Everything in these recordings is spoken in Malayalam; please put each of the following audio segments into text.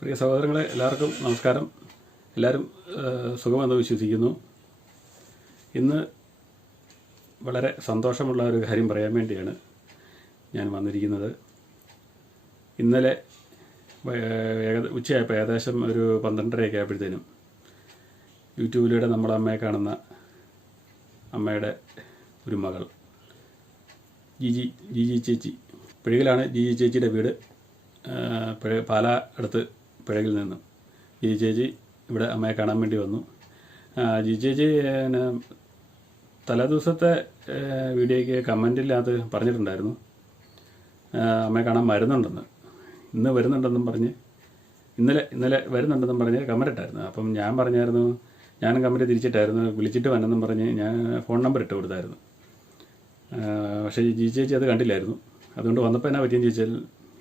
പ്രിയ സഹോദരങ്ങളെ, എല്ലാവർക്കും നമസ്കാരം. എല്ലാവരും സുഖമെന്ന് വിശ്വസിക്കുന്നു. ഇന്ന് വളരെ സന്തോഷമുള്ള ഒരു കാര്യം പറയാൻ വേണ്ടിയാണ് ഞാൻ വന്നിരിക്കുന്നത്. ഇന്നലെ ഉച്ചയായപ്പോൾ ഏകദേശം ഒരു 12:30 ആയപ്പോഴത്തേനും യൂട്യൂബിലൂടെ നമ്മുടെ അമ്മയെ കാണുന്ന അമ്മയുടെ ഒരു മകൾ ജിജി ചേച്ചി, പിഴകിലാണ് ജിജി ചേച്ചിയുടെ വീട്. പാലാ അടുത്ത് പിഴകിൽ നിന്നും ജിജി ചേച്ചി ഇവിടെ അമ്മയെ കാണാൻ വേണ്ടി വന്നു. ജിജി ചേച്ചി തലേദിവസത്തെ വീഡിയോയ്ക്ക് കമൻറ്റിനകത്ത് പറഞ്ഞിട്ടുണ്ടായിരുന്നു അമ്മയെ കാണാൻ വരുന്നുണ്ടെന്ന്, ഇന്ന് വരുന്നുണ്ടെന്നും പറഞ്ഞ് ഇന്നലെ വരുന്നുണ്ടെന്നും പറഞ്ഞ് കമൻറ്റ് ഇട്ടായിരുന്നു. അപ്പം ഞാൻ പറഞ്ഞായിരുന്നു, ഞാനും കമൻറ്റ് തിരിച്ചിട്ടായിരുന്നു, വിളിച്ചിട്ട് വന്നെന്നും പറഞ്ഞ് ഞാൻ ഫോൺ നമ്പർ ഇട്ട് കൊടുത്തായിരുന്നു. പക്ഷേ ജിജി ചേച്ചി അത് കണ്ടില്ലായിരുന്നു. അതുകൊണ്ട് വന്നപ്പോൾ എന്നാ പറ്റിയെന്ന് ചോദിച്ചാൽ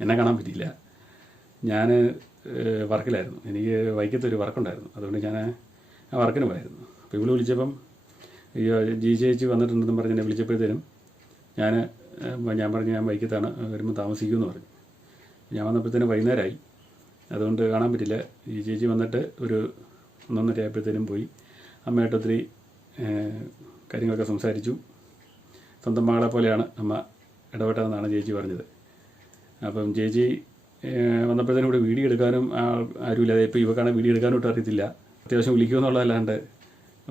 എന്നെ കാണാൻ പറ്റിയില്ല. ഞാൻ വർക്കിലായിരുന്നു, എനിക്ക് വൈക്കത്തൊരു വർക്കുണ്ടായിരുന്നു. അതുകൊണ്ട് ഞാൻ ആ വർക്കിന് പോയായിരുന്നു. അപ്പോൾ ഇവള് വിളിച്ചപ്പം ജിജി ചേച്ചി വന്നിട്ടുണ്ടെന്ന് പറഞ്ഞ് എന്നെ വിളിച്ചപ്പോഴത്തേനും ഞാൻ പറഞ്ഞു ഞാൻ വൈക്കത്താണ്, വരുമ്പോൾ താമസിക്കുമെന്ന് പറഞ്ഞു. ഞാൻ വന്നപ്പോഴത്തേനും വൈകുന്നേരമായി, അതുകൊണ്ട് കാണാൻ പറ്റില്ല. ജിജി ചേച്ചി വന്നിട്ട് ഒരു 1:30 ആയപ്പോഴത്തേനും പോയി. അമ്മയായിട്ട് ഒത്തിരി കാര്യങ്ങളൊക്കെ സംസാരിച്ചു. സ്വന്തം മകളെ പോലെയാണ് അമ്മ ഇടപെട്ടതെന്നാണ് ചേച്ചി പറഞ്ഞത്. അപ്പം ചേച്ചി വന്നപ്പോഴത്തേനും ഇവിടെ വീഡിയോ എടുക്കാനും ആരുമില്ലാതെ, ഇപ്പോൾ ഇവക്കാണ് വീഡിയോ എടുക്കാനോട്ട് അറിയത്തില്ല. അത്യാവശ്യം വിളിക്കുമെന്നുള്ളതല്ലാണ്ട്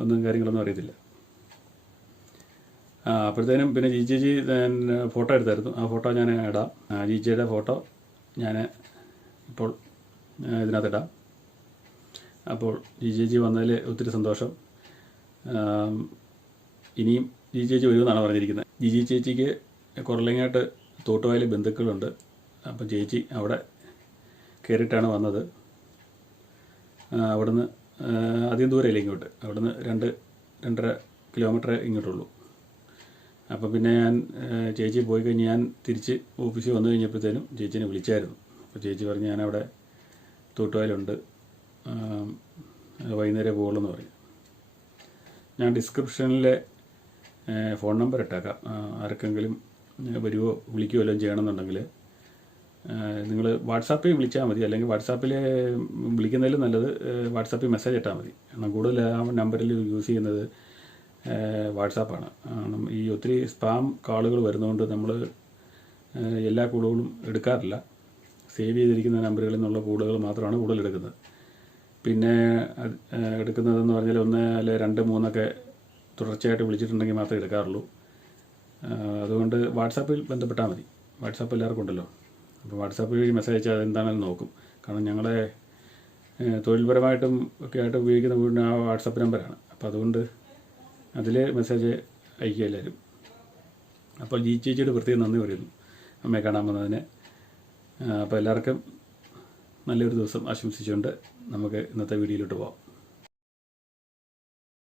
ഒന്നും കാര്യങ്ങളൊന്നും അറിയത്തില്ല. അപ്പോഴത്തേനും പിന്നെ ജിജി ചേച്ചി ഫോട്ടോ എടുത്തായിരുന്നു. ആ ഫോട്ടോ ഞാൻ ഇടാം. ജിജിയുടെ ഫോട്ടോ ഞാൻ ഇപ്പോൾ ഇതിനകത്തിടാം. അപ്പോൾ ജിജി ചേച്ചി വന്നതിൽ ഒത്തിരി സന്തോഷം. ഇനിയും ജിജി ചേച്ചി വരുമെന്നാണ് പറഞ്ഞിരിക്കുന്നത്. ജിജി ചേച്ചിക്ക് കുറലങ്ങാട്ട് തോട്ടുവായിൽ ബന്ധുക്കളുണ്ട്. അപ്പം ചേച്ചി അവിടെ കയറിയിട്ടാണ് വന്നത്. അവിടുന്ന് അധികം ദൂരമില്ല ഇങ്ങോട്ട്, അവിടുന്ന് 2-2.5 കിലോമീറ്റർ ഇങ്ങോട്ടുള്ളൂ. അപ്പോൾ പിന്നെ ഞാൻ ചേച്ചി പോയി കഴിഞ്ഞ് ഞാൻ തിരിച്ച് ഓഫീസിൽ വന്നു കഴിഞ്ഞപ്പോഴത്തേനും ചേച്ചീനെ വിളിച്ചായിരുന്നു. അപ്പോൾ ചേച്ചി പറഞ്ഞ് ഞാനവിടെ തോട്ടുവായിലുണ്ട്, വൈകുന്നേരം പോകുള്ളൂ എന്ന് പറഞ്ഞു. ഞാൻ ഡിസ്ക്രിപ്ഷനിലെ ഫോൺ നമ്പർ ഇട്ടേക്കാം. ആർക്കെങ്കിലും വരുമോ വിളിക്കുകയോ വല്ലതും ചെയ്യണമെന്നുണ്ടെങ്കിൽ നിങ്ങൾ വാട്സാപ്പിൽ വിളിച്ചാൽ മതി. അല്ലെങ്കിൽ വാട്സാപ്പിൽ വിളിക്കുന്നതിലും നല്ലത് വാട്സാപ്പിൽ മെസ്സേജ് ഇട്ടാൽ മതി. കാരണം കൂടുതൽ ആ നമ്പറിൽ യൂസ് ചെയ്യുന്നത് വാട്സാപ്പാണ്. ഈ ഒത്തിരി സ്പാം കാളുകൾ വരുന്നതുകൊണ്ട് നമ്മൾ എല്ലാ കോളുകളും എടുക്കാറില്ല. സേവ് ചെയ്തിരിക്കുന്ന നമ്പറുകളിൽ നിന്നുള്ള കോളുകൾ മാത്രമാണ് കൂടുതൽ എടുക്കുന്നത്. പിന്നെ എടുക്കുന്നതെന്ന് പറഞ്ഞാൽ 1 അല്ലെങ്കിൽ 2, 3 തുടർച്ചയായിട്ട് വിളിച്ചിട്ടുണ്ടെങ്കിൽ മാത്രമേ എടുക്കാറുള്ളൂ. അതുകൊണ്ട് വാട്സാപ്പിൽ ബന്ധപ്പെട്ടാൽ മതി. വാട്സാപ്പ് എല്ലാവർക്കും ഉണ്ടല്ലോ. അപ്പോൾ വാട്സാപ്പിൽ വഴി മെസ്സേജ് അയച്ചാൽ അതെന്താണെന്ന് നോക്കും. കാരണം ഞങ്ങളെ തൊഴിൽപരമായിട്ടും ഒക്കെ ആയിട്ട് ഉപയോഗിക്കുന്ന വീടിന് ആ വാട്സാപ്പ് നമ്പറാണ്. അപ്പോൾ അതുകൊണ്ട് അതിൽ മെസ്സേജ് അയക്കുക എല്ലാവരും. അപ്പോൾ ജിജി ചേച്ചിയുടെ പ്രത്യേകം നന്ദി പറയുന്നു അമ്മയെ കാണാൻ വന്നതിന്. അപ്പോൾ എല്ലാവർക്കും നല്ലൊരു ദിവസം ആശംസിച്ചുകൊണ്ട് നമുക്ക് ഇന്നത്തെ വീഡിയോയിലോട്ട് പോകാം.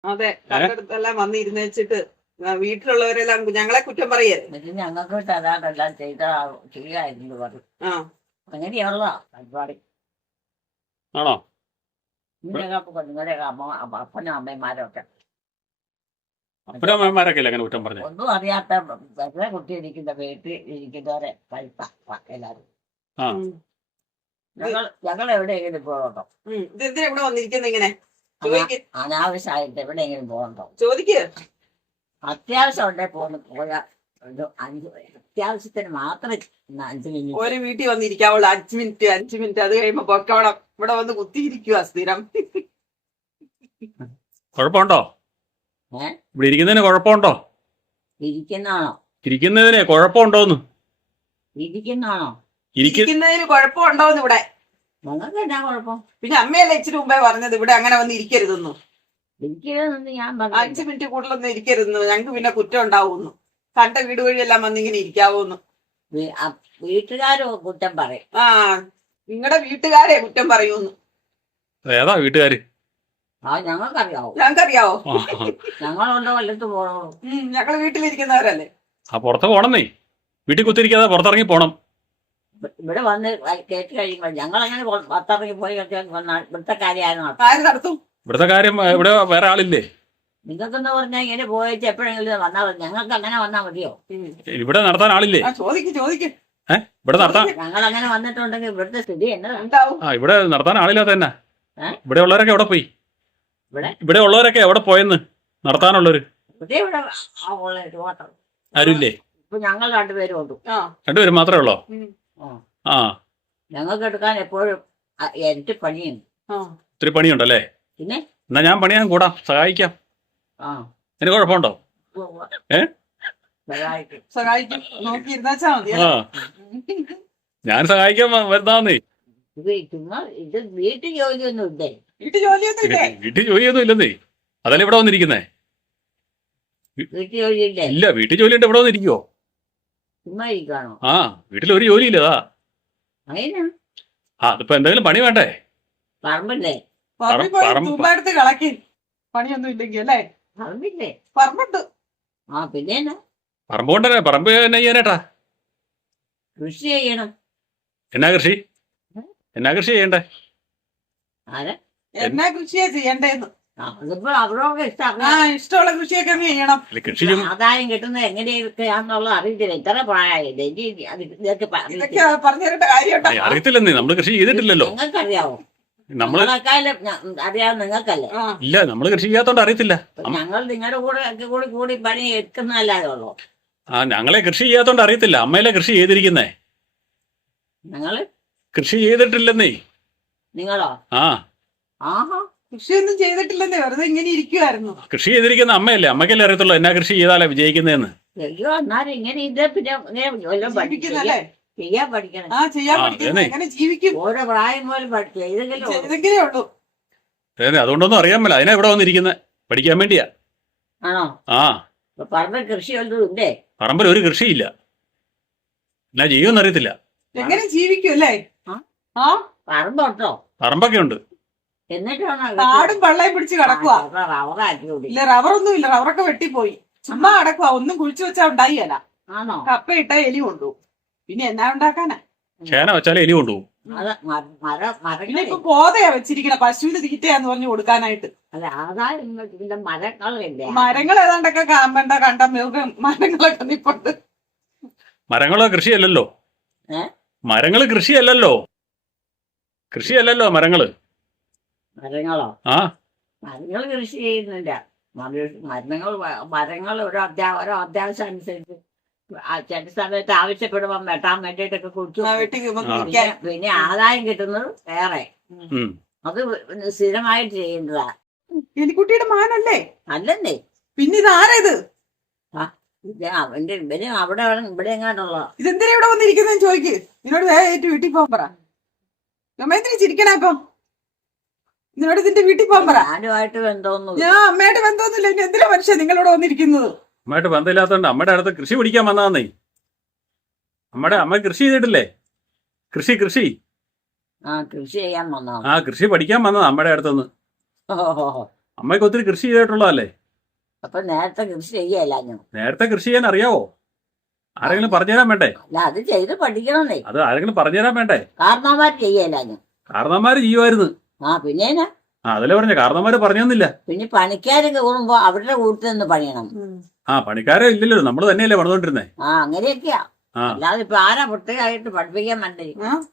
അതെ, കണ്ടെടുത്തെല്ലാം വന്നിരുന്ന് വെച്ചിട്ട് വീട്ടിലുള്ളവരെല്ലാം ഞങ്ങളെ കുറ്റം പറയരുത്. ഞങ്ങൾക്ക് അതാണെല്ലാം ചെയ്യായിരുന്നു പറഞ്ഞു. അങ്ങനെയുള്ള പരിപാടി ആണോ? നിങ്ങളുടെ അപ്പനും അമ്മമാരൊക്കെ അപ്പനമ്മമാരൊക്കെ അല്ലേ അങ്ങനെ കുറ്റം പറഞ്ഞു? ഒന്നും അറിയാത്ത വെറുതെ കുട്ടി ഇരിക്കുന്ന വീട്ടിൽ ഇരിക്കുന്നവരെ എല്ലാരും. ഞങ്ങൾ എവിടെയെങ്കിലും പോകണ്ടോ? ഇതെന്തിനാ ഇവിടെ വന്നിരിക്കുന്നത് ഇങ്ങനെ? അനാവശ്യമായിട്ട് എവിടെയെങ്കിലും പോകണ്ടോ? ചോദിക്ക്. അത്യാവശ്യം ഉണ്ടേ പോയാ അത്യാവശ്യത്തിന് മാത്രം 5 മിനിറ്റ് ഒരു വീട്ടിൽ വന്നിരിക്കാവുള്ളൂ. 5 മിനിറ്റ് അത് കഴിയുമ്പോ പൊക്കോണം. ഇവിടെ വന്ന് കുത്തിയിരിക്കുക സ്ഥിരം. കുഴപ്പമുണ്ടോ? ഇവിടെ ഇരിക്കുന്നതിന് കുഴപ്പമുണ്ടോ? ഇരിക്കുന്നതാണോ? ഇരിക്കുന്നതിന് കുഴപ്പമുണ്ടോന്ന്? ഇരിക്കുന്നതാണോ? ഇരിക്കുന്നതിന് കുഴപ്പമുണ്ടോന്ന് ഇവിടെ? നിങ്ങൾക്ക് എന്നാ കുഴപ്പം? പിന്നെ അമ്മയല്ലേ ഇച്ചിരി മുമ്പേ പറഞ്ഞത് ഇവിടെ അങ്ങനെ വന്ന് ഇരിക്കരുതെന്നു. ഇരിക്കരുതെന്ന് ഞാൻ 5 മിനിറ്റ് കൂടുതലൊന്നും ഇരിക്കരുതെന്നു. ഞങ്ങൾക്ക് പിന്നെ കുറ്റം ഉണ്ടാവുന്നു. കണ്ട വീട് വഴിയെല്ലാം വന്നിങ്ങനെ ഇരിക്കാവൂന്ന്. വീട്ടുകാരോ കുറ്റം പറയും. നിങ്ങളുടെ വീട്ടുകാരെ കുറ്റം പറയൂന്ന്. ഏതാ വീട്ടുകാര്? ഞങ്ങൾക്കറിയാവോ? ഞങ്ങൾക്കറിയാവോ? ഞങ്ങളുണ്ടോ വല്ലത്ത് പോണോ? ഞങ്ങള് വീട്ടിലിരിക്കുന്നവരല്ലേ. പുറത്ത് പോണെന്നേ, വീട്ടിൽ കുത്തിരിക്കാതെ പുറത്തിറങ്ങി പോണം. ഇവിടെ വന്ന് കേട്ട് കഴിയുമ്പോൾ ഞങ്ങൾ അങ്ങനെ പുറത്തിറങ്ങി പോയി ഇവിടുത്തെ കാര്യമായിരുന്നു. ആര് നടത്തും ഇവിടുത്തെ കാര്യം? ഇവിടെ വേറെ ആളില്ലേ? നിങ്ങൾക്കെന്ന് പറഞ്ഞാൽ ഇങ്ങനെ പോയിട്ട് എപ്പോഴെങ്കിലും വന്നാൽ മതി. ഞങ്ങൾക്ക് അങ്ങനെ വന്നാൽ മതിയോ? ഇവിടെ നടത്താൻ ആളില്ലേ? ചോദിക്ക്. ഇവിടെ നടത്താൻ ഞങ്ങൾ അങ്ങനെ വന്നിട്ടുണ്ടെങ്കിൽ ഇവിടുത്തെ സ്ഥിതി എന്നതാണ്? ഉണ്ടാവും. ഇവിടെ നടത്താൻ ആളില്ലാത്ത തന്നെ. ഏ? ഇവിടെ ഉള്ളവരൊക്കെ എവിടെ പോയി? ഇവിടെ ഇവിടെ ഉള്ളവരൊക്കെ എവിടെ പോയെന്ന് നടത്താനുള്ളവര് ഇവിടെ ഉള്ള ഒരു ഓട്ടം. ആരുമില്ലേ? ഇപ്പൊ ഞങ്ങൾ രണ്ടുപേരും ഉണ്ട്. ആ. രണ്ടുപേരും മാത്രമേ ഉള്ളോ? ഉം. ആ, ഞങ്ങൾക്ക് എടുക്കാൻ എപ്പോഴും എനിക്ക് പണിയുണ്ട്. ആ. ഒത്തിരി പണിയുണ്ടല്ലേ? പിന്നെ എന്നാ ഞാൻ പണിയാൻ കൂടാം, സഹായിക്കാം. ആ എനിക്ക് കുഴപ്പമുണ്ടോ? ഏ? സഹായിക്കും. സഹായിക്കും. നോക്കിയിരുന്നാച്ചാ മതി. ആ, ഞാൻ സഹായിക്കാൻ വരുന്നതാന്നേ. ഇത് ചുമ്മാ ഇത് വീട്ടിൽ ജോലിയൊന്നും ഇല്ലേ? വീട്ടു ജോലിയൊന്നും ഇല്ലേ? വീട്ടിൽ ജോലിയൊന്നും ഇല്ലെന്നേ, അതല്ലേ ഇവിടെ വന്നിരിക്കുന്നേ. വീട്ടിൽ ജോലി ഇല്ലേ? ഇല്ല, വീട്ടിൽ ജോലിയുണ്ട്, ഇവിടെ വന്നിരിക്കുവോ? ചുമ്മാ ഇരിക്കാണോ? ആ, വീട്ടിൽ ഒരു ജോലിയില്ലതാ. അതിനാ ആ, അതിപ്പോ എന്തെങ്കിലും പണി വേണ്ടേ? പറമ്പില്ലേ? പറമ്പിൽ പോയി പറമ്പ് തൂമ്പെടുത്ത് കളക്കി. പണിയൊന്നും ഇല്ലെങ്കിൽ അല്ലേ? പറമ്പില്ലേ? പറമ്പുണ്ട്. ആ പിന്നെ എന്നാ? പറമ്പ് കൊണ്ടല്ലേ, പറമ്പ് എന്നാ ചെയ്യാനേട്ടാ? കൃഷി ചെയ്യണം. എന്നാ കൃഷി? എന്നാ കൃഷി ചെയ്യണ്ടേ? ആരെ? എന്നാ കൃഷിയാ ചെയ്യണ്ടേന്ന്. അതിപ്പോ അവരൊക്കെ ഇഷ്ടം. ആ, ഇഷ്ടമുള്ള കൃഷിയൊക്കെ അങ്ങ് ചെയ്യണം. അല്ല, കൃഷി ചെയ്യും. ആദായം കിട്ടുന്നത് എങ്ങനെയൊക്കെയാന്നുള്ളത് അറിയത്തില്ല. ഇത്ര പ്രായമായില്ലേ ഇതൊക്കെ ഇതൊക്കെ പറഞ്ഞു തരേണ്ട കാര്യമുണ്ടോ? അറിയത്തില്ലെന്നേ, നമ്മള് കൃഷി ചെയ്തിട്ടില്ലല്ലോ. നിങ്ങൾക്കറിയാവോ? നമ്മള് നമ്മളെക്കാളും അറിയാവുന്ന നിങ്ങൾക്കല്ലേ? ആ. ഇല്ല, നമ്മള് കൃഷി ചെയ്യാത്തോണ്ട് അറിയത്തില്ല. ഞങ്ങൾ നിങ്ങളുടെ കൂടെ ഒക്കെ കൂടി പണി എടുക്കുന്നതല്ലാതെ ഉള്ളൂ. ആ, ഞങ്ങളെ കൃഷി ചെയ്യാത്തോണ്ട് അറിയത്തില്ല. അമ്മയിലെ കൃഷി ചെയ്തിരിക്കുന്നേ. ഞങ്ങള് കൃഷി ചെയ്തിട്ടില്ലെന്നേ. നിങ്ങളോ? ആ, ആഹാ. കൃഷിയൊന്നും ചെയ്തിട്ടില്ലെന്നേ, വെറുതെ ഇങ്ങനെ ഇരിക്കുവായിരുന്നു. കൃഷി ചെയ്തിരിക്കുന്ന അമ്മയല്ലേ, അമ്മയ്ക്കല്ലേ അറിയത്തുള്ളൂ എന്നാ കൃഷി ചെയ്താലേ വിജയിക്കുന്നതെന്ന്. അയ്യോ എന്നാലും ഇങ്ങനെ ഇത് പിന്നെ ഇങ്ങനെ വല്ലതും ജീവിക്കുന്നല്ലേ? ചെയ്യാൻ പഠിക്കണം. ആ, ചെയ്യാൻ ആ, പഠിക്കുന്നത് അതന്നെ. എങ്ങനെ ജീവിക്കും ഓരോ പ്രായം പോലും ചെയ്തെങ്കിലും ചെയ്തെങ്കിലേ ഉള്ളൂ. അതെ, അതുകൊണ്ടൊന്നും അറിയാൻ മേല, അതിനാ ഇവിടെ വന്നിരിക്കുന്നത്, പഠിക്കാൻ വേണ്ടിയാ. ആണോ? ആ, ഇപ്പൊ പറമ്പിൽ കൃഷി വല്ലതും ഇല്ലേ? പറമ്പിൽ ഒരു കൃഷിയില്ല, എന്നാ ചെയ്യുമെന്ന് അറിയത്തില്ല. എങ്ങനെ ജീവിക്കും അല്ലേ? ആ? ആ, പറമ്പുണ്ടോ? പറമ്പൊക്കെ ഉണ്ട്. എന്നിട്ടാണോ കാടും പള്ളയും പിടിച്ച് കിടക്കുവാ. റവറാക്കി കൂടി? ഇല്ല, റബ്ബറൊന്നും ഇല്ല, റബ്ബറൊക്കെ വെട്ടിപ്പോയി. ചുമ്മാ കിടക്കുവാ, ഒന്നും കുഴിച്ചു വെച്ചാ ഉണ്ടായില്ല. ആണോ? കപ്പയിട്ട എലി കൊണ്ടു. പിന്നെ എന്നാ ഉണ്ടാക്കാനാ? ചേന വെച്ചാലേ എലി കൊണ്ടുപോകും. അത് പിന്നെ മരങ്ങളെ ഇപ്പൊ പോതയാ വെച്ചിരിക്കണ, പശുവിന് തീറ്റയാന്ന് പറഞ്ഞു കൊടുക്കാനായിട്ട്. അല്ല ആദായം ഇതിന്റെ മരങ്ങളില്ലേ? മരങ്ങൾ ഏതാണ്ടൊക്കെ കാമ്പണ്ട കണ്ട മൃഗം മരങ്ങളൊക്കെ നിപ്പുണ്ട്. മരങ്ങള് കൃഷിയല്ലല്ലോ. ഏ? മരങ്ങള് കൃഷിയല്ലല്ലോ. കൃഷിയല്ലല്ലോ മരങ്ങള്. മരങ്ങളോ? ആ, മരങ്ങൾ കൃഷി ചെയ്യുന്നില്ല. മരങ്ങൾ ഓരോ അത്യാവശ്യം അനുസരിച്ച് ചില സമയത്ത് ആവശ്യപ്പെടുമ്പോൾ വെട്ടാൻ വേണ്ടിയിട്ടൊക്കെ കുറിച്ചു. വെട്ടി പിന്നെ ആദായം കിട്ടുന്നത് വേറെ. ഉം. അത് സ്ഥിരമായിട്ട് ചെയ്യുന്നതാ. എലിക്കുട്ടിയുടെ മാനല്ലേ? അല്ലെന്നേ. പിന്നെ ഇത് ആരാ ഇത്? അവന്റെ ഇവന് അവിടെ ഇവിടെ എങ്ങാണ്ടുള്ള ഇതെന്തിനാ ഇവിടെ വന്നിരിക്കുന്നതെന്ന് ചോദിക്ക്. ഇതിനോട് വേഗം ഏറ്റു വീട്ടിൽ പോകാൻ പറ. എന്തിനു ചിരിക്കണ ഇപ്പൊ? ഇതിനോട് ഇതിന്റെ വീട്ടിൽ പോകാൻ പറ. ഞാനുമായിട്ട് ബന്ധമൊന്നും ഞാൻ അമ്മയുടെ ബന്ധമൊന്നുമില്ല. ഇനി എന്തിനാ മനുഷ്യ നിങ്ങളിവിടെ വന്നിരിക്കുന്നത്? അമ്മയായിട്ട് ബന്ധമില്ലാത്തോണ്ട് അമ്മയുടെ അടുത്ത് കൃഷി പിടിക്കാൻ വന്നതാന്നേ. അമ്മ കൃഷി ചെയ്തിട്ടില്ലേ? കൃഷി കൃഷി ചെയ്യാൻ വന്നോ? ആ, കൃഷി പഠിക്കാൻ വന്നതാ അമ്മയുടെ അടുത്തുനിന്ന്. അമ്മയ്ക്ക് ഒത്തിരി കൃഷി ചെയ്തിട്ടുള്ളതല്ലേ. അപ്പൊ നേരത്തെ കൃഷി ചെയ്യല്ല ഞാൻ. നേരത്തെ കൃഷി ചെയ്യാൻ അറിയാവോ? ആരെങ്കിലും പറഞ്ഞുതരാൻ വേണ്ടേ? അല്ല അത് ചെയ്ത് പഠിക്കണമെന്നേ. അത് ആരെങ്കിലും പറഞ്ഞുതരാൻ വേണ്ടേ? കാരണവന്മാർ ചെയ്യല്ല ഞാൻ. കാരണവന്മാര് ചെയ്യുമായിരുന്നു. ആ പിന്നെ ആ, അതല്ലേ പറഞ്ഞ, കാരണവന്മാര് പറഞ്ഞൊന്നുമില്ല. പിന്നെ പണിക്കാരൊക്കെ കൂടുമ്പോ അവരുടെ കൂട്ടത്തിൽ നിന്ന് പണിയണം. ആ, പണിക്കാരെ ഇല്ലല്ലോ, നമ്മള് തന്നെയല്ലേ പണിതോണ്ടിരുന്നേ. ആ അങ്ങനെയൊക്കെയാ. ആ, അല്ലാതെ ഇപ്പൊ ആരാ പ്രത്യേകമായിട്ട് പഠിപ്പിക്കാൻ വേണ്ടേ?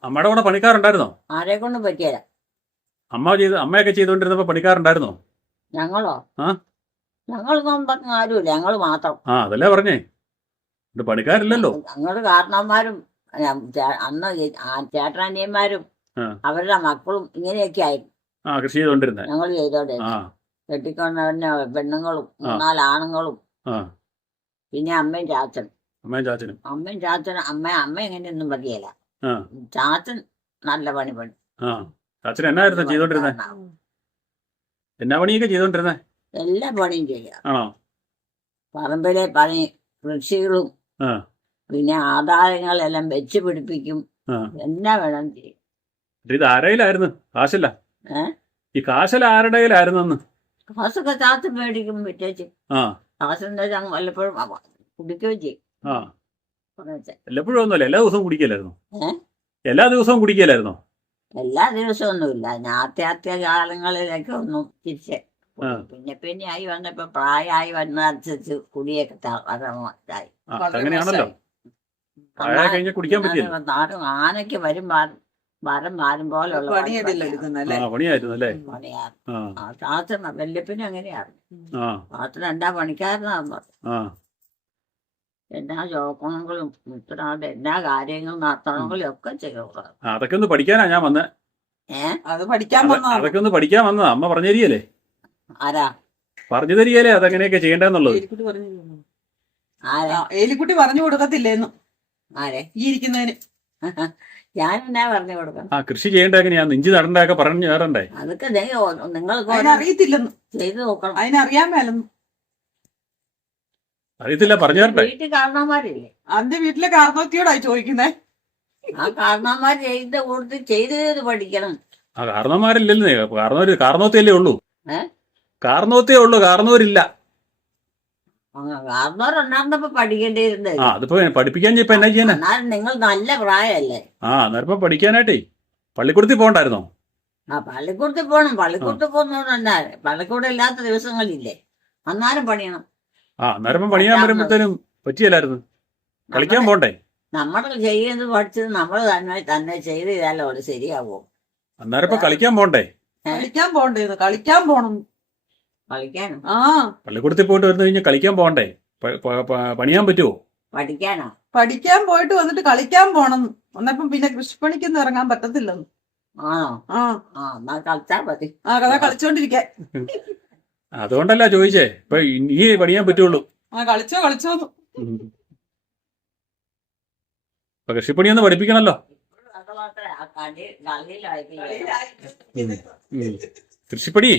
അമ്മയുടെ കൂടെ പണിക്കാരുണ്ടായിരുന്നോ? ആരെ കൊണ്ടും പറ്റിയല്ല. അമ്മയൊക്കെ ചെയ്തോണ്ടിരുന്നപ്പോ പണിക്കാരുണ്ടായിരുന്നോ? ഞങ്ങളോ? ആ, ഞങ്ങളൊന്നും പറഞ്ഞ ആരുമില്ല, ഞങ്ങള് മാത്രം. ആ, അതല്ലേ പറഞ്ഞേ, ഇത് പണിക്കാരില്ലല്ലോ. ഞങ്ങള് കാരണവന്മാരും അന്ന് ചേട്ടനിയന്മാരും ആ. അവരുടെ മക്കളും ഇങ്ങനെയൊക്കെ ആയിരുന്നു ആ, കൃഷി ചെയ്തോണ്ടിരുന്നേ. ഞങ്ങൾ ചെയ്തോടെ. ആ, കെട്ടിക്കൊണ്ടവന്നെ പെണ്ണുങ്ങളും 3-4 ആണുങ്ങളും ആ, പിന്നെ അമ്മയും ചാച്ചനും. അമ്മയും ചാച്ചനും. അമ്മ എങ്ങനെയൊന്നും പറ്റിയല്ല. ആ, ചാച്ചൻ നല്ല പണി. ആ, ചാച്ചൻ എന്നായിരുന്നു ചെയ്തോണ്ടിരുന്നേ? എന്നാ പണിയൊക്കെ ചെയ്തോണ്ടിരുന്നേ? എല്ലാ പണിയും ചെയ്യാം. ആണോ? പറമ്പിലെ പണി, കൃഷികളും ആ, പിന്നെ ആദായങ്ങളെല്ലാം വെച്ച് പിടിപ്പിക്കും. ആ. എന്നാ വേണം ചെയ്യും. ഇത് ആരയിലായിരുന്നു കാശല്ല? ഈ കാശല്ല ആരുടെ കയ്യിലായിരുന്നു? കാശൊക്കെ ചാച്ചൻ മേടിക്കും വിറ്റേച്ച്. ആ, കാശെന്താ വല്ലപ്പോഴും കുടിക്കുകയും ചെയ്യും. ആ, വല്ലപ്പോഴും ഒന്നുമല്ല, എല്ലാ ദിവസവും കുടിക്കലായിരുന്നു. എല്ലാ ദിവസവും കുടിക്കലായിരുന്നോ? എല്ലാ ദിവസവും ഒന്നുമില്ല. അത്യാവശ്യ കാലങ്ങളിലൊക്കെ ഒന്നും തിരിച്ച് പിന്നെ ആയി വന്നപ്പോ പ്രായമായി വന്നതനുസരിച്ച് കുടിയൊക്കെ ഇതായി. അങ്ങനെയാണല്ലോ. പ്രായമായി കഴിഞ്ഞാൽ കുടിക്കാൻ പറ്റില്ല. നാട്ടും ആനയ്ക്ക് വരും വരം പോലുള്ള പണിയടില്ല എടുക്കുന്നല്ലേ? പണിയായിരുന്നു അല്ലേ? പണിയാറ് ചാച്ചൻ വല്യപ്പനും അങ്ങനെയാണ്. ആ ചാച്ചൻ എന്താ പണിക്കാരനാന്ന് ആ എന്നാ ചോക്കണങ്ങളും ഇത്തരാളുടെ എല്ലാ കാര്യങ്ങളും നടത്തണമെങ്കിലും ഒക്കെ ചെയ്യുക. അതൊക്കെ ഒന്ന് പഠിക്കാനാ ഞാൻ വന്നേ. അത് പഠിക്കാൻ വന്നതാണ്. അതൊക്കെ ഒന്ന് പഠിക്കാൻ വന്നതാ. അമ്മ പറഞ്ഞു തരികയല്ലേ? ആരാ പറഞ്ഞു തരികയല്ലേ അതെങ്ങനെയൊക്കെ ചെയ്യേണ്ടതെന്നുള്ളത്? എലിക്കുട്ടി പറഞ്ഞു ആരാ എലിക്കുട്ടി പറഞ്ഞു കൊടുക്കത്തില്ലേന്നു ആരെ ഈ ഇരിക്കുന്നതിന്. ഞാനെന്നാ പറഞ്ഞു കൊടുക്കണം? ആ കൃഷി ചെയ്യേണ്ട എങ്ങനെയാ, ഇഞ്ചി നടണ്ടൊക്കെ പറഞ്ഞു തരണ്ടേ? അതൊക്കെ നിങ്ങൾക്ക് അതിനറിയത്തില്ലെന്ന്. ചെയ്തു നോക്കണം. അതിനറിയാൻ മേലെന്ന്. അറിയത്തില്ല, പറഞ്ഞു തരണ്ടേ? വീട്ടിൽ കാരണവന്മാരില്ലേ? അന്റെ വീട്ടിലെ കാർന്നോത്തിയോടായി ചോദിക്കുന്നേ. ആ കാരണവന്മാർ ചെയ്ത് കൊടുത്ത് ചെയ്ത് പഠിക്കണം. ആ കാരണവന്മാരില്ലല്ലേ? കാരണവത്തല്ലേ ഉള്ളൂ. കാരണവത്തേ ഉള്ളൂ, കാരണവരില്ല. കാരണവരുണ്ടായിരുന്നപ്പോ പഠിക്കേണ്ടിയിരുന്നത്. ആ അതിപ്പോ പഠിപ്പിക്കാൻ ഇപ്പൊ എന്നാ ചെയ്യാനാ? എന്നാലും നിങ്ങൾ നല്ല പ്രായമല്ലേ? അന്നേരം പഠിക്കാനായിട്ടേ പള്ളിക്കൂടത്തിൽ പോകണ്ടായിരുന്നോ? പള്ളിക്കൂടത്തിൽ പോകണം. പള്ളിക്കൂടത്തിൽ പോകുന്നതന്നെ പള്ളിക്കൂടം ഇല്ലാത്ത ദിവസങ്ങളില്ലേ, അന്നാലും പണിയണം. അന്നേരം പണിയാൻ വരുമ്പോഴത്തേനും പറ്റിയല്ലായിരുന്നു. കളിക്കാൻ പോണ്ടേ? നമ്മൾ ചെയ്യുന്നത് പഠിച്ചത് നമ്മൾ തന്നെ ചെയ്ത് ചെയ്താലോ അത് ശരിയാവോ? അന്നേരം ഇപ്പൊ കളിക്കാൻ പോണ്ടേ? കളിക്കാൻ പോണ്ടേന്ന്. കളിക്കാൻ പോണം. കളിക്കാനോ? പള്ളിക്കൂടത്തിൽ പോയിട്ട് വന്നു കഴിഞ്ഞാൽ കളിക്കാൻ പോണ്ടേ? പണിയാൻ പറ്റുമോ? പഠിക്കാനോ? പഠിക്കാൻ പോയിട്ട് വന്നിട്ട് കളിക്കാൻ പോണം. ഒന്നപ്പം പിന്നെ കൃഷിപ്പണിക്കൊന്നും ഇറങ്ങാൻ പറ്റത്തില്ലെന്ന്. ആണോ? എന്നാ കളിച്ചാ മതി. കഥ കളിച്ചോണ്ടിരിക്കാൻ. അതുകൊണ്ടല്ല ചോദിച്ചേ, ഇപ്പൊ ഇനി പണിയാൻ പറ്റുള്ളൂ. കളിച്ചോന്ന്. ഇപ്പൊ കൃഷിപ്പണിയൊന്ന് പഠിപ്പിക്കണല്ലോ. കൃഷിപ്പണി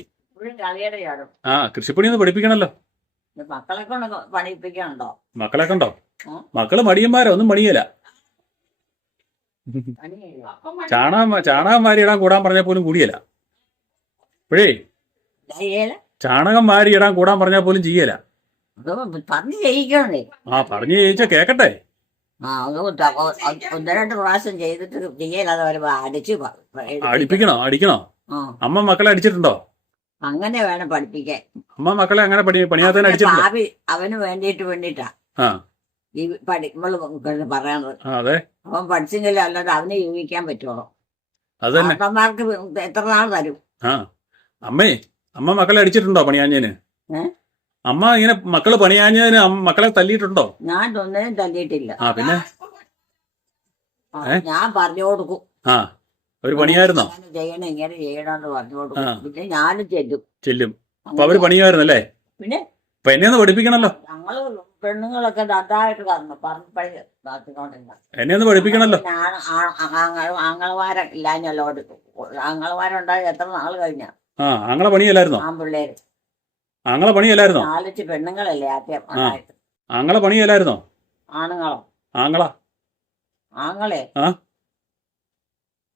കൃഷിപ്പണി ഒന്ന് പഠിപ്പിക്കണല്ലോ. മക്കളെ കൊണ്ട് പണിയിപ്പിക്കണുണ്ടോ? മക്കളെ കണ്ടോ? മക്കള് മടിയന്മാരാ, ഒന്നും പണിയല. ചാണകം വാരിയിടാൻ കൂടാൻ പറഞ്ഞാൽ പോലും കൂടിയല്ല. ഇപ്പോഴേ ചാണകം വാരിയിടാൻ കൂടാൻ പറഞ്ഞാൽ പോലും ചെയ്യല. പറഞ്ഞു ചെയ്യിക്കണേ. പറഞ്ഞു ചെയ്യിച്ചാ കേക്കട്ടെ. ഒന്ന് രണ്ട് പ്രാവശ്യം ചെയ്തിട്ട് ചെയ്യലാതെ വരുമ്പോ അടിക്കണോ? അമ്മ മക്കളെ അടിച്ചിട്ടുണ്ടോ? അങ്ങനെ വേണം പഠിപ്പിക്കാൻ. അമ്മ മക്കളെ അങ്ങനെ പണിയാത്തന്നെ അടിച്ചിട്ടുണ്ടോ? അവന് വേണ്ടിട്ടാ ഈ പഠിക്കുമ്പോൾ പറയണത്. അതെ, അവൻ പഠിച്ചെങ്കിലും അല്ലാതെ അവന് ജീവിക്കാൻ പറ്റുള്ളൂ. അതന്നെ. അമ്മമാർക്ക് എത്ര നാൾ തരും? അമ്മ മക്കളെ അടിച്ചിട്ടുണ്ടോ പണിയാഞ്ഞതിന്? അമ്മ ഇങ്ങനെ മക്കള് പണിയാഞ്ഞതിന് മക്കളെ തല്ലിയിട്ടുണ്ടോ? ഞാൻ ഒന്നിനും തല്ലിയിട്ടില്ല. പിന്നെ ഞാൻ പറഞ്ഞു കൊടുക്കും. അവര് പണിയായിരുന്നോ? ചെയ്യണം, ഇങ്ങനെ ചെയ്യണമെന്ന് പറഞ്ഞു കൊടുക്കും. പിന്നെ ഞാനും ചെല്ലും. അപ്പൊ അവര് പണിയായിരുന്നല്ലേ? പിന്നെ അപ്പൊ എന്നെ ഒന്ന് പഠിപ്പിക്കണല്ലോ. ഞങ്ങള് പെണ്ണുങ്ങളൊക്കെ നന്നായിട്ട് എന്നെ ഒന്ന് പഠിപ്പിക്കണല്ലോ. ആങ്ങളമാരില്ലാഞ്ഞല്ലോട്. ആങ്ങളമാരുണ്ടായി എത്ര നാള് കഴിഞ്ഞ? ആങ്ങളെ പണിയല്ലായിരുന്നോ? ആൺപിള്ളേര്. ആങ്ങളെ പണിയല്ലായിരുന്നോ? 4 പെണ്ണുങ്ങളല്ലേ ആദ്യം ഉണ്ടായിട്ട്? ആങ്ങളെ പണിയല്ലായിരുന്നോ? ആണുങ്ങളോ? ആങ്ങളെ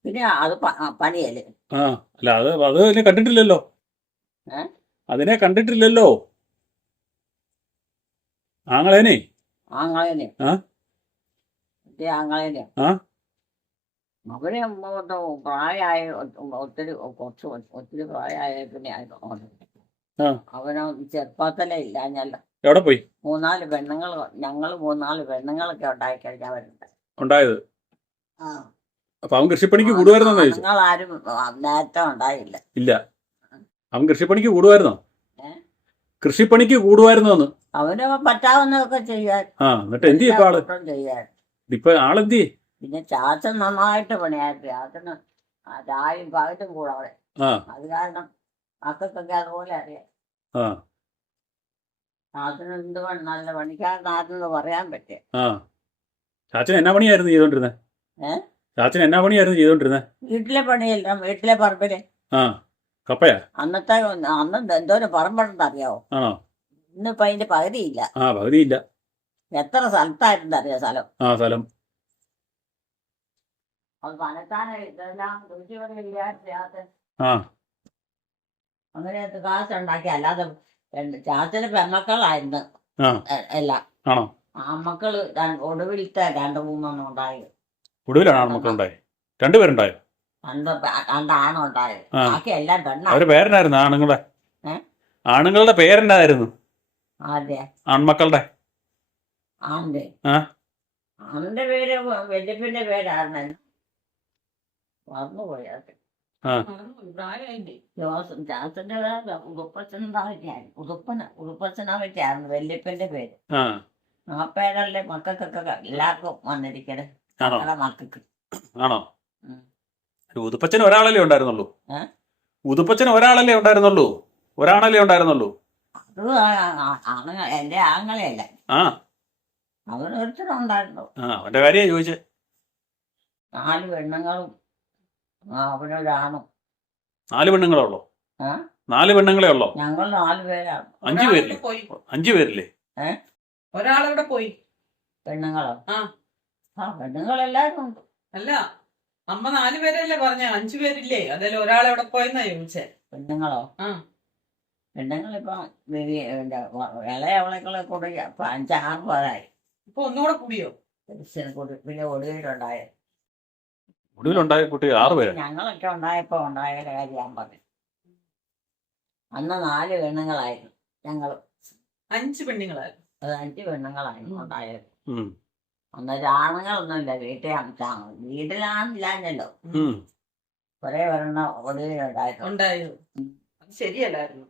പിന്നെ അത് പണിയല്ലേ? അല്ല അത് അതിനെ കണ്ടിട്ടില്ലല്ലോ. അതിനെ കണ്ടിട്ടില്ലല്ലോ. ആങ്ങളേനെ അവരെ പ്രായമായ ഒത്തിരി പ്രായമായ പിന്നെ അവനോ ചെറുപ്പത്തിലേ ഇല്ലാഞ്ഞല്ല. എവിടെ പോയി? 3-4 പെണ്ണുങ്ങൾ, ഞങ്ങള് 3-4 പെണ്ണുങ്ങളൊക്കെ ഉണ്ടായിക്കഴിഞ്ഞാൽ ഉണ്ടായത്. അപ്പൊ അവൻ കൃഷിപ്പണിക്ക് കൂടുമായിരുന്നോ? നിങ്ങളാരും നേരത്തെ ഉണ്ടായില്ല. ഇല്ല, അവൻ കൃഷിപ്പണിക്ക് കൂടുമായിരുന്നോ? കൃഷിപ്പണിക്ക് കൂടുമായിരുന്നോന്ന്? അവന് പറ്റാവുന്നതൊക്കെ ചെയ്യാൻ. എന്നിട്ട് എന്ത് ചെയ്യും ആള്? ഇപ്പൊ ആളെന്തി? പിന്നെ ചാച്ചൻ നന്നായിട്ട് പണിയായിട്ട് ചാച്ചന് ചായയും പകറ്റും കൂടെ അവിടെ. അത് കാരണം മക്കൾക്കൊക്കെ അതുപോലെ അറിയാം. ചാച്ചന് എന്ത് നല്ല പണിക്കാരനാണെന്ന് പറയാൻ പറ്റേ. ചാച്ചൻ എന്നാ പണിയായിരുന്നു ചെയ്തോണ്ടിരുന്നത്? ചാച്ചൻ എന്നാ പണിയായിരുന്നു ചെയ്തോണ്ടിരുന്നത്? വീട്ടിലെ പണിയല്ല, വീട്ടിലെ പറമ്പില്. കപ്പയാ? അന്ന് എന്തോരം പറമ്പുണ്ടെന്ന് അറിയാവോ? ഇന്നിപ്പോ അതിന്റെ പകുതിയില്ല. പകുതിയില്ല. എത്ര സ്ഥലത്തായിരുന്നു അറിയാം സ്ഥലം. സ്ഥലം അത് പണത്താനെ ഇതെല്ലാം അങ്ങനെ കാശുണ്ടാക്കി. അല്ലാതെ ചാച്ചന് പെമ്മക്കളായിരുന്നു എല്ലാം. ആൺമക്കള് ഒടുവിലത്തെ 2-3 ഉണ്ടായി. ഒടുവിലാണ് ആൺമക്കളുണ്ടായി? 2 പേരുണ്ടായോ? 2 ആണുണ്ടായത്. ബാക്കി എല്ലാം പെണ്ണാ. അവര് പേരെന്നായിരുന്നു ആണുങ്ങളുടെ പേരെന്നായിരുന്നു? ആരുടെ? ആൺമക്കളുടെ. ആണിന്റെ അവന്റെ പേര് വല്യപ്പന്റെ പേരാണ് മറന്നുപോയി അത്. ആ പ്രായമായില്ലേ? ജോസഫ് ജാസന്റെ പേര് ഉടുപ്പച്ചനാവറ്റായിരുന്നു വല്യപ്പന്റെ പേര്. ആ ആ പേരല്ലേ മക്കൾക്കൊക്കെ എല്ലാവർക്കും വന്നിരിക്കണേ. ആണോ മക്കളെ മക്കൾക്ക്. ആണോ ഉം. ഉതുപ്പച്ചൻ ഒരാളല്ലേ ഉണ്ടായിരുന്നുള്ളൂ. ഏ? ഉതുപ്പച്ചൻ ഒരാളല്ലേ ഉണ്ടായിരുന്നുള്ളൂ. ഒരാണല്ലേ ഉണ്ടായിരുന്നുള്ളൂ. അത് എന്റെ ആങ്ങളെയല്ല, ആ അവൻ ഒരുത്തരുണ്ടായിരുന്നു. ആ അവന്റെ കാര്യ ചോദിച്ചേ. 4 പെണ്ണുങ്ങളും അവനൊരാണും. 4 പെണ്ണുങ്ങളുള്ളോ? ആ 4 പെണ്ണുങ്ങളെ ഉള്ളോ? ഞങ്ങൾ 4 പേരാണ്. 5 പേരില്ലേ? പോയി 5 പേരില്ലേ? ഒരാളെവിടെ പോയി? പെണ്ണുങ്ങളോ? ആ പെണ്ണുങ്ങളെല്ലാരും ഉണ്ട്. അല്ല, അമ്മ 4 പേരല്ലേ പറഞ്ഞ? 5 പേരില്ലേ? അതിൽ ഒരാളെവിടെ പോയെന്നാ ചോദിച്ചേ. പെണ്ണുങ്ങളോ? ആ പെണ്ണുങ്ങളിപ്പോ ഇളയവളെ കൂടി ഇപ്പൊ 5-6 പേരായി. ഇപ്പൊ ഒന്നുകൂടെ കൂടിയോ? പിന്നെ ഒടുവിലുണ്ടായ ഒടുവിലുണ്ടായ കുട്ടി 6 പേര്. ഞങ്ങളൊക്കെ ഉണ്ടായപ്പോ ഉണ്ടായ കാര്യം ഞാൻ പറഞ്ഞു. അന്ന് 4 പെണ്ണുങ്ങളായിരുന്നു ഞങ്ങൾ. 5 പെണ്ണുങ്ങളായിരുന്നു. അത് 5 പെണ്ണുങ്ങളായിരുന്നു ഉണ്ടായത്. ഉം. അന്നേരം ആണുങ്ങളൊന്നുമില്ല വീട്ടിലാണില്ലാഞ്ഞല്ലോ. ഉം. ഒരേ ഒരെണ്ണം ഒടുവിലുണ്ടായിരുന്നു. ഉണ്ടായത് അത് ശരിയല്ലായിരുന്നു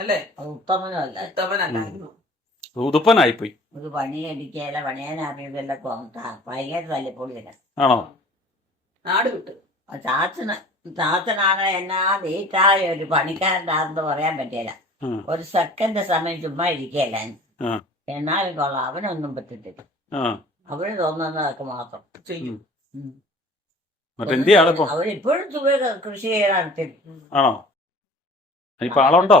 അല്ലേ? അത് ഉത്തമനല്ല. ഉത്തമനല്ലായിരുന്നു. ഉതുപ്പനായിപ്പോയി. ഒരു പണിയടിക്കല പണിയാനറിയതല്ല ഭയങ്കര തല്ലിപ്പൊളിയല്ല. ആണോ? നാട് വിട്ട് ചാച്ചനാണ് എന്നാ നീറ്റായ ഒരു പണിക്കാരൻ്റെ ആണെന്ന് പറയാൻ പറ്റില്ല. ഉം. ഒരു സെക്കൻഡ് സമയം ചുമ്മാ ഇരിക്കല്ല. ആ. എന്നാലും കൊള്ളാം, അവനൊന്നും പറ്റത്തില്ല. ആ അവന് തോന്നുന്നതൊക്കെ മാത്രം ചെയ്യും. മറ്റെന്തി ആളിപ്പോ? അവരിപ്പോഴും കൃഷി ചെയ്യാൻ. ആണോ? ഇപ്പൊ ആളുണ്ടോ?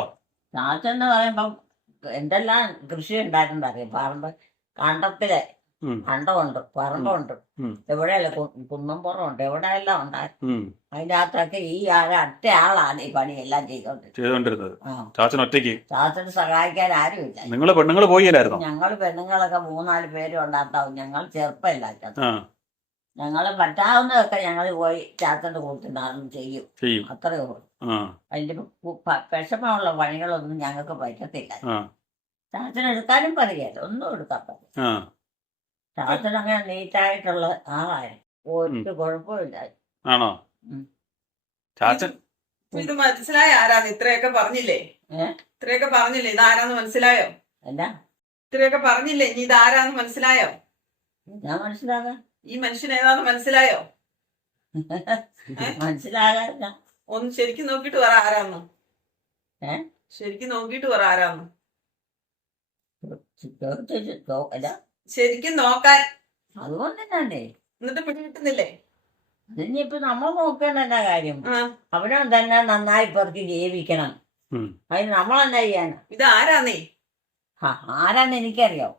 ചാച്ചെന്ന് പറയുമ്പം എന്തെല്ലാം കൃഷി ഉണ്ടായിട്ടുണ്ടറിയാം. പറമ്പ് കണ്ടത്തിലെ ഉം. കണ്ടമുണ്ട്, പറമ്പുണ്ട്, ഉം. എവിടെയല്ല കുന്നംപുറമുണ്ട്, എവിടെയെല്ലാം ഉണ്ടായിരുന്നു. ഉം. അതിൻ്റെ അകത്തൊക്കെ ഈ ഒറ്റ ആളാണ് ഈ പണിയെല്ലാം ചെയ്തോണ്ടിരുന്നത്. ആ ചാച്ചൻ ഒറ്റയ്ക്ക്. ചാച്ചന് സഹായിക്കാൻ ആരുമില്ല. നിങ്ങള് പെണ്ണുങ്ങള് പോയില്ലായിരുന്നോ? ഞങ്ങൾ പെണ്ണുങ്ങളൊക്കെ 3-4 പേരും ഉണ്ടാക്കാവും. ഞങ്ങൾ ചെറുപ്പമില്ല. ആ ഞങ്ങൾ പറ്റാവുന്നതൊക്കെ ഞങ്ങൾ പോയി ചാച്ചന്റെ കൂട്ടി ചെയ്യും. ചെയ്യും. അത്രയേ ഉള്ളൂ. ആ അതിന്റെ വിഷമമുള്ള പണികളൊന്നും ഞങ്ങൾക്ക് പറ്റത്തില്ല. ആ ചാച്ചന് എടുക്കാനും പറയല്ല, ഒന്നും എടുക്കാൻ പറ്റില്ല. ആ ചാച്ചൻ അങ്ങനെ നീറ്റായിട്ടുള്ള ആളായിരുന്നു. ഒരു കുഴപ്പമില്ല. ആണോ? ഉം. ചാച്ചൻ ഇത് മനസ്സിലായ ആരാന്ന്? ഇത്രയൊക്കെ പറഞ്ഞില്ലേ? ഇത്രയൊക്കെ പറഞ്ഞില്ലേ? ഇതാരാന്ന് മനസ്സിലായോ? എന്നാ ഇത്രയൊക്കെ പറഞ്ഞില്ലേ? ഇനി ഇതാരാന്ന് മനസ്സിലായോ? ഞാൻ മനസ്സിലാകാൻ ഈ മനുഷ്യൻ ഏതാന്ന് മനസ്സിലായോ? മനസ്സിലാകാൻ ഒന്ന് ശരിക്കും നോക്കിട്ട് പറ ആരാന്ന്. ഏ ശരിക്കും നോക്കിട്ട് പറ ആരാന്ന്. അല്ല ശരിക്കും നോക്കാൻ. അതുകൊണ്ട് തന്നെ എന്നിട്ട് പിടികിട്ടുന്നില്ലേ? അതിനിപ്പോ നമ്മൾ നോക്കേണ്ട എന്നാ കാര്യം? ആ അവനും തന്നെ നന്നായി പെറുക്കി ജീവിക്കണം. ഉം. അതിന് നമ്മളെന്നാ ചെയ്യാനാ? ഇത് ആരാന്നേ? ആരാന്ന് എനിക്കറിയാം.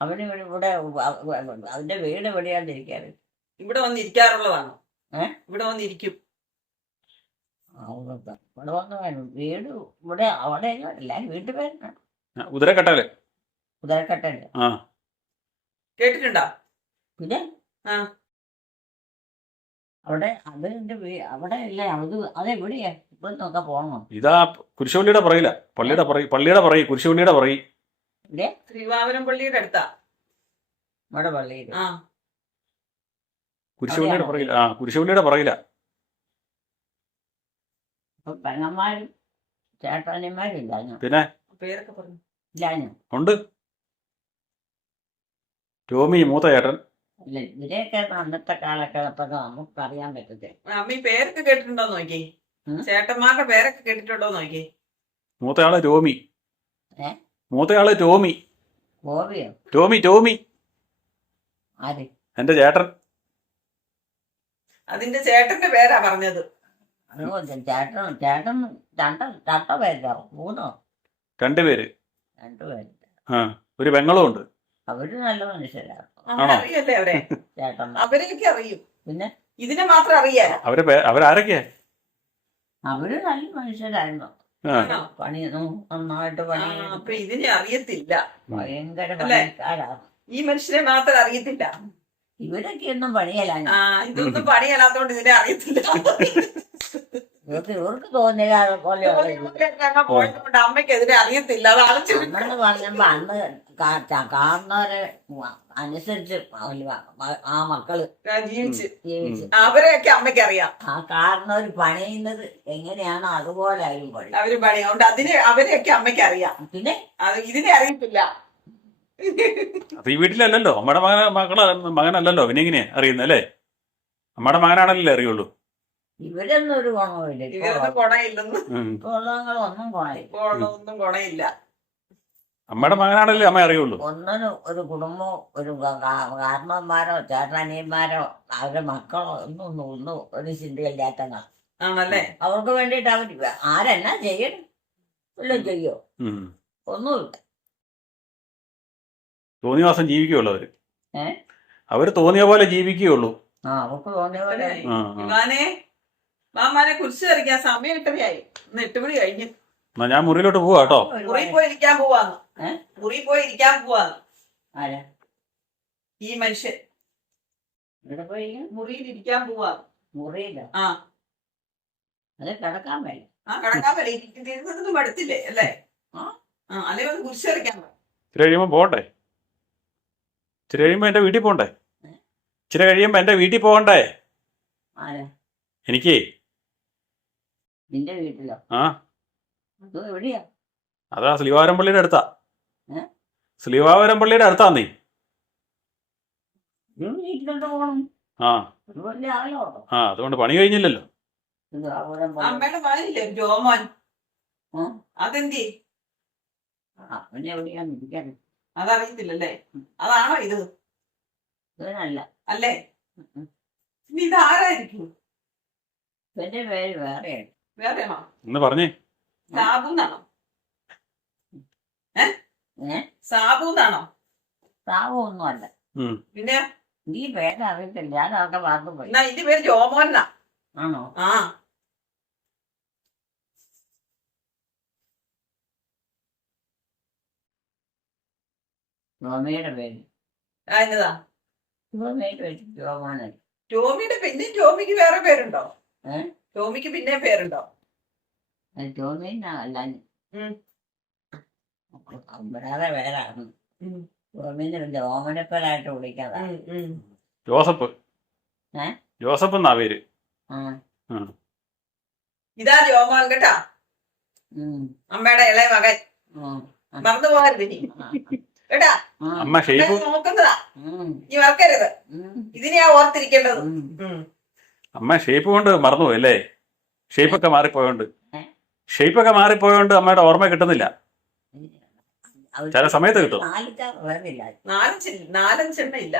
അവന് ഇവിടെ അവന്റെ വീട് എവിടെയാണ്ടിരിക്കാറ്. ഇവിടെ വന്നിരിക്കാറുള്ളതാണോ? ഇവിടെ വന്നിരിക്കും. ഇവിടെ വന്ന് വീട് ഇവിടെ അവിടെ എല്ലാരും വീട്ടു പേരാണ്. കുതിരക്കട്ടല്. കുതിരക്കട്ടല്ലേ? ആ കേട്ടിട്ടുണ്ടോ? പിന്നെ ആ അവിടെ അവിടെ ഇല്ല. അതെവിടെയാ? ഇപ്പൊ നോക്കാൻ പോകണോ? ഇതാ കുരിശുപള്ളിയുടെ പറയില്ല. പള്ളിയുടെ പറയി കുരിശുപള്ളിയുടെ പറയി. ഇവിടെ ശ്രീവാവരം പള്ളിയുടെ അടുത്താ. നമ്മുടെ പള്ളിയിൽ. ആ കുരിശുപള്ളിയുടെ പറയില്ല. ആ കുരിശുപള്ളിയുടെ പറയില്ല. ഇപ്പൊ പെങ്ങന്മാരും ചേട്ടന്മാരും ഇല്ല. പിന്നെ പേരൊക്കെ പറഞ്ഞു ഇല്ല. ഉണ്ട്. ടോമി മൂത്ത ചേട്ടൻ. അല്ല ഇവരെയൊക്കെ അന്നത്തെ കാലഘട്ടത്തൊക്കെ നമുക്ക് അറിയാൻ പറ്റത്തില്ല. അമ്മ ഈ പേരൊക്കെ കേട്ടിട്ടുണ്ടോ നോക്കി? ചേട്ടന്മാരുടെ പേരൊക്കെ കേട്ടിട്ടുണ്ടോ നോക്കി? മൂത്തയാള് ടോമി. മൂത്തയാള് ടോമി. ഗോപിയോ? ടോമി ആര്? എന്റെ ചേട്ടൻ. അതിന്റെ ചേട്ടന്റെ പേരാ പറഞ്ഞത്. അതുകൊണ്ട് ചേട്ടൻ രണ്ടോ പേരോ 3? 2 പേര്. 2 പേര്. ആ ഒരു പെങ്ങളും ഉണ്ട്. അവര് നല്ല മനുഷ്യരാണ്. അറിയല്ലേ അവരെ? ചേട്ടൻ അവരെയൊക്കെ അറിയും. പിന്നെ ഇതിനെ മാത്രം അറിയാലോ. അവരാരൊക്കെയാ? അവര് നല്ല മനുഷ്യരായിരുന്നു. പണി നന്നായിട്ട് പണി. അപ്പൊ ഇതിനെ അറിയത്തില്ല. ഭയങ്കര പണിക്കാരാണ്. ഈ മനുഷ്യനെ മാത്രം അറിയത്തില്ല. ഇവരൊക്കെ ഒന്നും പണിയല്ല. ഇതൊന്നും പണിയല്ലാത്തോണ്ട് ഇതിനെ അറിയത്തില്ല. ഇവർക്ക് തോന്നിയ പോലെ പോയതുകൊണ്ട് അമ്മയ്ക്കെതിരെ അറിയത്തില്ല. അത് അടച്ചു അന്നെന്ന് പറഞ്ഞപ്പോ അന്ന് കാരണവരെ അനുസരിച്ച് ആ മക്കള് ജീവിച്ച് ജീവിച്ച് അവരെയൊക്കെ അമ്മയ്ക്ക് അറിയാം. ആ കാരണവര് പണിയുന്നത് എങ്ങനെയാണോ അതുപോലെ അവരും പണി. അവര് പണിയുണ്ട് അവരെയൊക്കെ അമ്മയ്ക്ക് അറിയാം. പിന്നെ അത് ഇതിനെ അറിയത്തില്ല. അത് ഈ വീട്ടിലല്ലല്ലോ, അമ്മയുടെ മകനല്ലല്ലോ, പിന്നെ എങ്ങനെയാ അറിയുന്നത് അല്ലേ? അമ്മയുടെ മകനാണല്ലേ അറിയുള്ളൂ. ഇവരൊന്നും ഒരു ഗുണമില്ല. ഇവരൊന്നും ഗുണയില്ലെന്ന്. ഇപ്പൊ ഉള്ളവങ്ങളൊന്നും ഗുണമില്ല. ഒന്നും ഗുണയില്ല. അമ്മയുടെ മകനാണല്ലേ അമ്മ അറിയുള്ളൂ. ഒന്നിനും ഒരു കുടുംബമോ ഒരു കാരണവന്മാരോ ചേട്ടനിയന്മാരോ അവരുടെ മക്കളോ ഒന്നും ഒരു ചിന്തയില്ലാത്തങ്ങൾ ആണല്ലേ? അവർക്ക് വേണ്ടിയിട്ട് അവർ ആരെന്നാ ചെയ്യണം? വല്ലതും ചെയ്യോ? ഒന്നുമില്ല. തോന്നിയ ദിവസം ജീവിക്കുകയുള്ളൂ അവര്. ഏ അവര് തോന്നിയ പോലെ ജീവിക്കുകയുള്ളൂ. അവർക്ക് തോന്നിയ പോലെ. ഇവാനെ മാമാനെ കുരിശ് വരയ്ക്കാൻ സമയം 8:30 ഇന്ന് 8 മണി കഴിഞ്ഞു. എന്നാ ഞാൻ മുറിയിലോട്ട് പോവാ കേട്ടോ. മുറി പോയി ഇരിക്കാൻ പോവാന്ന്. മുറി പോയി ഇരിക്കാൻ പോവാന്ന്. ആരാ ഈ മനുഷ്യൻ ഇവിടെ പോയി മുറിയിൽ ഇരിക്കാൻ പോവാന്ന്. മുറിയില്ല. ആ അത് കിടക്കാൻ വേണ്ട. കിടക്കാൻ വരെ ഇരുന്നതൊന്നും അടുത്തില്ലേ അല്ലേ? അല്ലെ ഒന്ന് കുരിശ് വരയ്ക്കാൻ. ഇച്ചിരി കഴിയുമ്പോ പോകണ്ടേ? ഇച്ചിരി കഴിയുമ്പോ എന്റെ വീട്ടിൽ പോകണ്ടേ? ഇച്ചിരി കഴിയുമ്പോ എന്റെ വീട്ടിൽ പോകണ്ടേ? ആരാ? എനിക്കേ. നിന്റെ വീട്ടിലോ? ആ അത് എവിടെയാ? അതാ ശ്രീവാരം പള്ളിയുടെ അടുത്താ. ശ്രീവാരം പള്ളിയുടെ അടുത്താ നീ. വീട്ടിലോട്ട് പോകണം. ആ വലിയ ആളോ? ആ അതുകൊണ്ട് പണി കഴിഞ്ഞില്ലല്ലോ. അമ്മയുടെ മകനില്ലേ ജോമോൻ? അതെന്തി? പിന്നെ എവിടെയാന്ന് ഇരിക്കാൻ അതറിയത്തില്ലല്ലേ? അതാണോ ഇത്? ഇവനല്ല. അല്ലേ? ഇനി ഇതാരായിരിക്കും? എന്റെ പേര് വേറെയാണ്. വേറെയാണോ? എന്ന് പറഞ്ഞേ. സാബുന്നാണോ? സാബുന്നാണോ? സാബു ഒന്നും അല്ല. പിന്നെ നീ പേര് അറിയത്തില്ല. ഞാൻ അതൊക്കെ മറന്നു പോയി. എന്നാ ഇതിന്റെ പേര് ജോമോനാ. ആണോ? ആ ടോമിയുടെ പേര്. എന്നതാ? ടോമിയുടെ പേര് ജോമോനല്ല. ടോമിയുടെ പിന്നെ ടോമിക്ക് വേറെ പേരുണ്ടോ? ഏ ടോമിക്ക് പിന്നെ പേരുണ്ടോ? ടോമിന്നാ അല്ല. വേറെ പേരാണ്. ടോമിന്റെ പിന്നെ ഓമനപ്പനായിട്ട് വിളിക്കാതാ. ജോസഫ്. ജോസഫ് എന്നാ പേര്. ഇതാ ജോമോൻ കേട്ടാ, അമ്മയുടെ ഇളയ മകൻ. മറന്നു പോകരുത് ഇനി കേട്ടാ. അമ്മ ഷേപ്പ് നോക്കുന്നതാ, നീ മറക്കരുത്. ഇതിനെയാ ഓർത്തിരിക്കേണ്ടത്. അമ്മ ഷേപ്പ് കൊണ്ട് മറന്നുപോയി അല്ലേ? ഷേപ്പൊക്കെ മാറിപ്പോയോണ്ട്. ഷേപ്പൊക്കെ മാറിപ്പോയോണ്ട് അമ്മയുടെ ഓർമ്മ കിട്ടുന്നില്ല. ചില സമയത്ത് കിട്ടും. 4 ഇല്ല.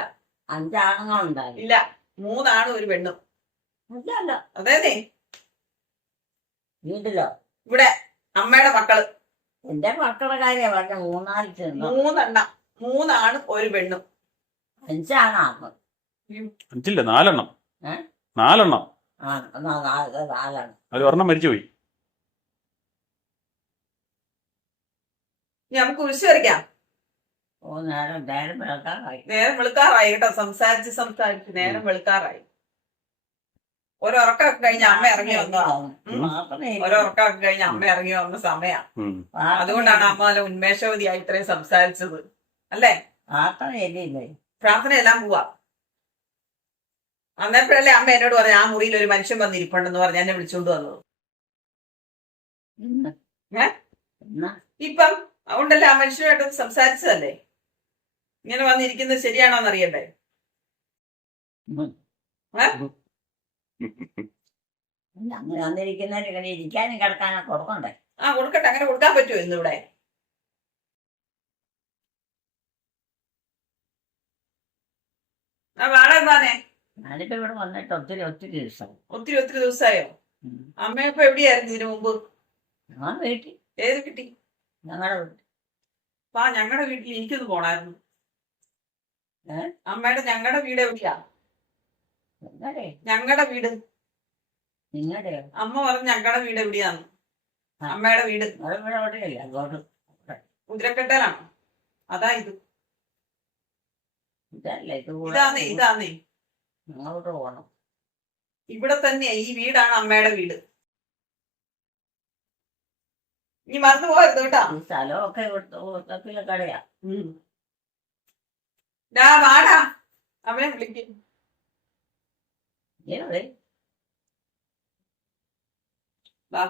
5 ആണുങ്ങളുണ്ടായി. ഇല്ല, 3 ആണും 1 പെണ്ണും. അതേന്നെ വീട്ടിലോ? ഇവിടെ അമ്മയുടെ മക്കള്. എന്റെ മക്കളുടെ കാര്യം പറഞ്ഞ 3 എണ്ണം. 3 ആണും 1 പെണ്ണും. 5 ആണാണ്. 5 ഇല്ല, 4 എണ്ണം. 4 എണ്ണം. 4 അത് ഒരെണ്ണം മരിച്ചുപോയി. നമുക്ക് കുരിശ് വരയ്ക്കാം. നേരം വെളുക്കാറായി. നേരം വെളുക്കാറായി കേട്ടോ. സംസാരിച്ച് നേരം വെളുക്കാറായി. ഒരൊറക്കൊക്കെ കഴിഞ്ഞ അമ്മ ഇറങ്ങി വന്നതാണ്. ഒരൊറക്കൊക്കെ കഴിഞ്ഞ അമ്മ ഇറങ്ങി വന്ന സമയാ. അതുകൊണ്ടാണ് അമ്മ നല്ല ഉന്മേഷവതിയായി ഇത്രയും സംസാരിച്ചത് അല്ലേ? പ്രാർത്ഥന എല്ലാം പോവാ. അന്നേരപ്പോഴല്ലേ അമ്മ എന്നോട് പറഞ്ഞു ആ മുറിയിൽ ഒരു മനുഷ്യൻ വന്നിരിപ്പുണ്ടെന്ന് പറഞ്ഞ് എന്നെ വിളിച്ചോണ്ട് വന്നത്. ഇപ്പം അതുകൊണ്ടല്ലേ ആ മനുഷ്യനുമായിട്ട് സംസാരിച്ചതല്ലേ. ഇങ്ങനെ വന്നിരിക്കുന്നത് ശരിയാണോന്ന് അറിയണ്ടേ? അങ്ങനെ വന്നിരിക്കുന്നവര് ഇങ്ങനെ ഇരിക്കാനും കിടക്കാനൊക്കെ കൊടുക്കണ്ടേ? കൊടുക്കട്ടെ. അങ്ങനെ കൊടുക്കാൻ പറ്റുമോ ഇന്നിവിടെ? വാടാനെ ഞാനിപ്പോ ഇവിടെ വന്നിട്ട് ഒത്തിരി ദിവസം. ഒത്തിരി ദിവസമായോ? അമ്മയപ്പോ എവിടെയായിരുന്നു ഇതിനു മുമ്പ്? ഞാൻ വീട്ടിൽ. ഏത് കിട്ടി? ഞങ്ങളുടെ വീട്ടിൽ. ഞങ്ങളുടെ വീട്ടിൽ എനിക്കൊന്ന് പോണായിരുന്നു. അമ്മയുടെ ഞങ്ങളുടെ വീട് എവിടെയാ? ഞങ്ങളുടെ വീട്. നിങ്ങളുടെ അമ്മ പറഞ്ഞു ഞങ്ങളുടെ വീട് എവിടെയാന്ന്. അമ്മയുടെ വീട് കുതിരക്കെട്ടലാണോ? അതാ ഇത്. ഇതാന്നേ അങ്ങോട്ട് പോകണം. ഇവിടെ തന്നെയാ. ഈ വീടാണ് അമ്മയുടെ വീട്. ഇനി മറന്നു പോകരുത് കേട്ടോ. ഈ സ്ഥലമൊക്കെ ഇവിടുത്തെ കടയാ. വാടാ അവനെ വിളിക്കും. ഏ വാ